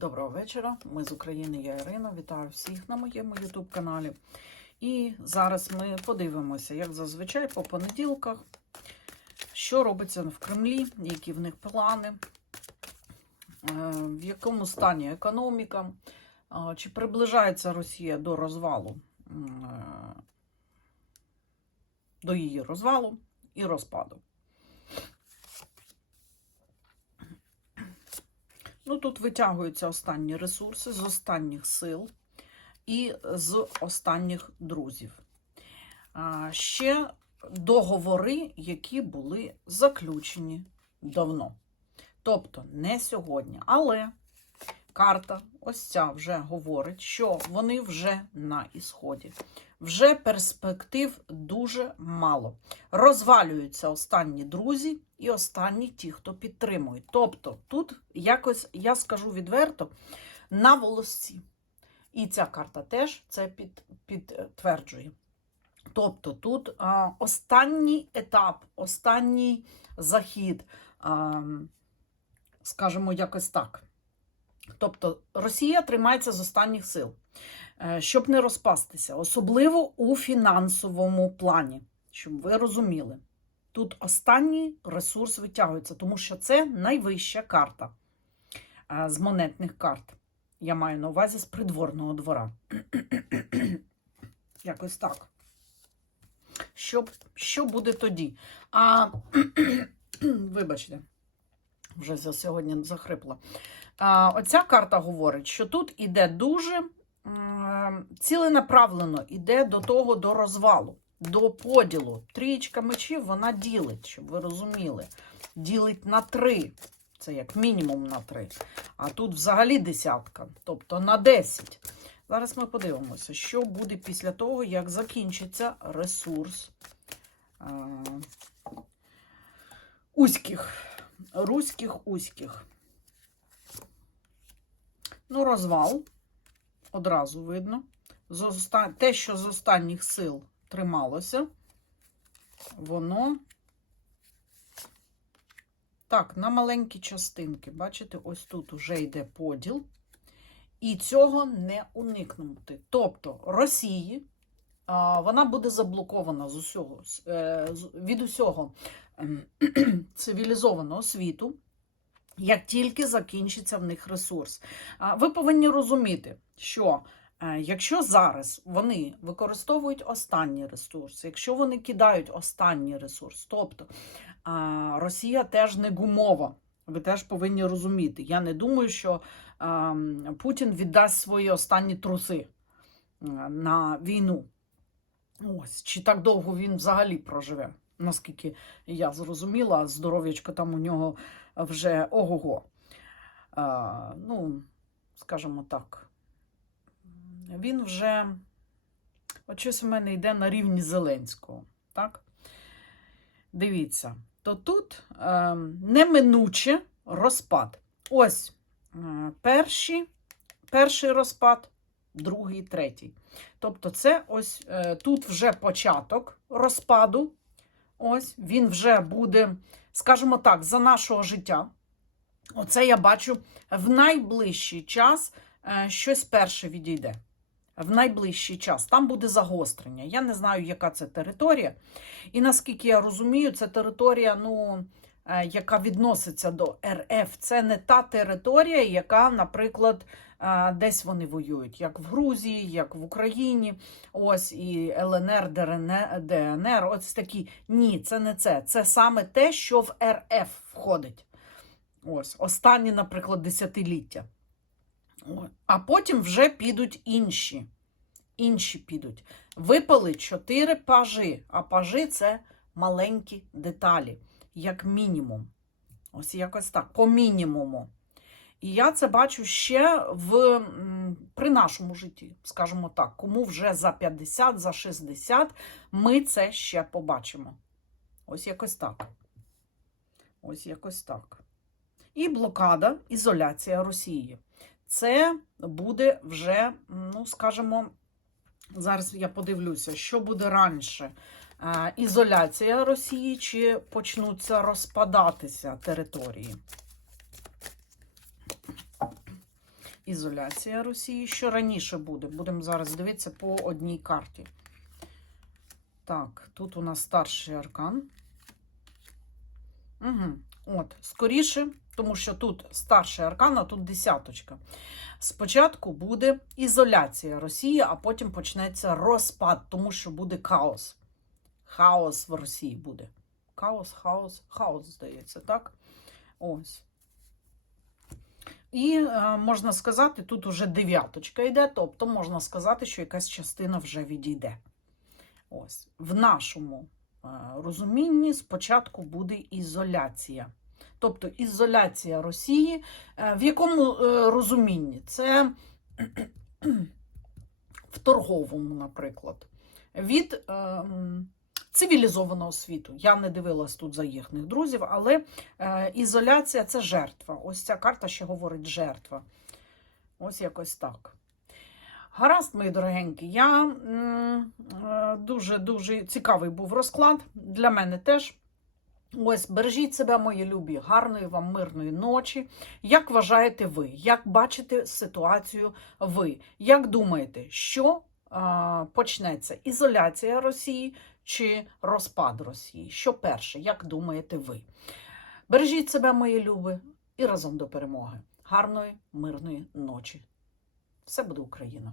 Доброго вечора. Ми з України, я Ірина. Вітаю всіх на моєму YouTube каналі. І зараз ми подивимося, як зазвичай по понеділках, що робиться в Кремлі, які в них плани, е, в якому стані економіка, е, чи приближається Росія до розвалу, е, до її розвалу і розпаду. Ну, тут витягуються останні ресурси з останніх сил і з останніх друзів. Ще договори, які були заключені давно. Тобто не сьогодні. Але карта, ось ця вже говорить, що вони вже на ісході. Вже перспектив дуже мало. Розвалюються останні друзі і останні ті, хто підтримує. Тобто, тут якось, я скажу відверто, на волосці. І ця карта теж це під, підтверджує. Тобто, тут а, останній етап, останній захід, а, скажімо, якось так. Тобто, Росія тримається з останніх сил, е, щоб не розпастися, особливо у фінансовому плані, щоб ви розуміли. Тут останній ресурс витягується, тому що це найвища карта е, з монетних карт. Я маю на увазі з придворного двора. Якось так. Що, що буде тоді? А, вибачте, вже за сьогодні захрипла. Оця карта говорить, що тут іде дуже ціленаправлено, іде до того, до розвалу, до поділу. Трієчка мечів вона ділить, щоб ви розуміли. Ділить на три. Це як мінімум на три. А тут взагалі десятка, тобто на 10. Зараз ми подивимося, що буде після того, як закінчиться ресурс а, узьких, руських узьких. Ну, розвал одразу видно. Те, що з останніх сил трималося, воно так, на маленькі частинки. Бачите, ось тут уже йде поділ. І цього не уникнути. Тобто Росії вона буде заблокована з усього, е, від усього ем, цивілізованого світу, як тільки закінчиться в них ресурс. Ви повинні розуміти, що е, якщо зараз вони використовують останній ресурс, якщо вони кидають останній ресурс, тобто Росія теж не гумова. Ви теж повинні розуміти. Я не думаю, що Путін віддасть свої останні труси на війну. Ось, чи так довго він взагалі проживе, наскільки я зрозуміла, здоров'ячко там у нього вже ого-го. Ну, скажімо так, він вже от щось у мене йде на рівні Зеленського. Так? Дивіться, то тут е, неминуче розпад. Ось е, перші, перший розпад, другий, третій. Тобто, це ось е, тут вже початок розпаду. Ось він вже буде, скажімо так, за нашого життя. Оце я бачу в найближчий час е, щось перше відійде. В найближчий час там буде загострення. Я не знаю, яка це територія. І наскільки я розумію, це територія, ну, е, яка відноситься до РФ. Це не та територія, яка, наприклад, десь вони воюють, як в Грузії, як в Україні, ось і ЛНР, ДНР. Ось такі. Ні, це не це. Це саме те, що в РФ входить. Ось, останні, наприклад, десятиліття. А потім вже підуть інші. Інші підуть. Випали чотири пажи, а пажи це маленькі деталі, як мінімум. Ось якось так, по мінімуму. І я це бачу ще в, при нашому житті, скажімо так, кому вже за 50, за 60, ми це ще побачимо. Ось якось так. Ось якось так. І блокада, ізоляція Росії. Це буде вже, ну, скажімо, зараз я подивлюся, що буде раніше. Ізоляція Росії чи почнуться розпадатися території. Ізоляція Росії. Що раніше буде? Будемо зараз дивитися по одній карті. Так, тут у нас старший аркан. Угу. От, скоріше, тому що тут старший аркан, а тут десяточка. Спочатку буде ізоляція Росії, а потім почнеться розпад, тому що буде хаос. Хаос в Росії буде. Хаос, хаос, хаос, здається, так? Ось. І е, можна сказати, тут уже дев'яточка йде, тобто можна сказати, що якась частина вже відійде. Ось. В нашому е, розумінні спочатку буде ізоляція. Тобто ізоляція Росії, е, в якому розумінні? Це в торговому, наприклад, від е, м, цивілізованого світу. Я не дивилась тут за їхніх друзів, але е, ізоляція це жертва. Ось ця карта ще говорить жертва. Ось якось так. Гаразд, мої дорогенькі, я дуже-дуже цікавий був розклад. Для мене теж. Ось, бережіть себе, мої любі, гарної вам мирної ночі. Як вважаєте ви? Як бачите ситуацію ви? Як думаєте, що почнеться ізоляція Росії чи розпад Росії? Що перше? Як думаєте ви? Бережіть себе, мої люби, і разом до перемоги. Гарної, мирної ночі. Все буде Україна!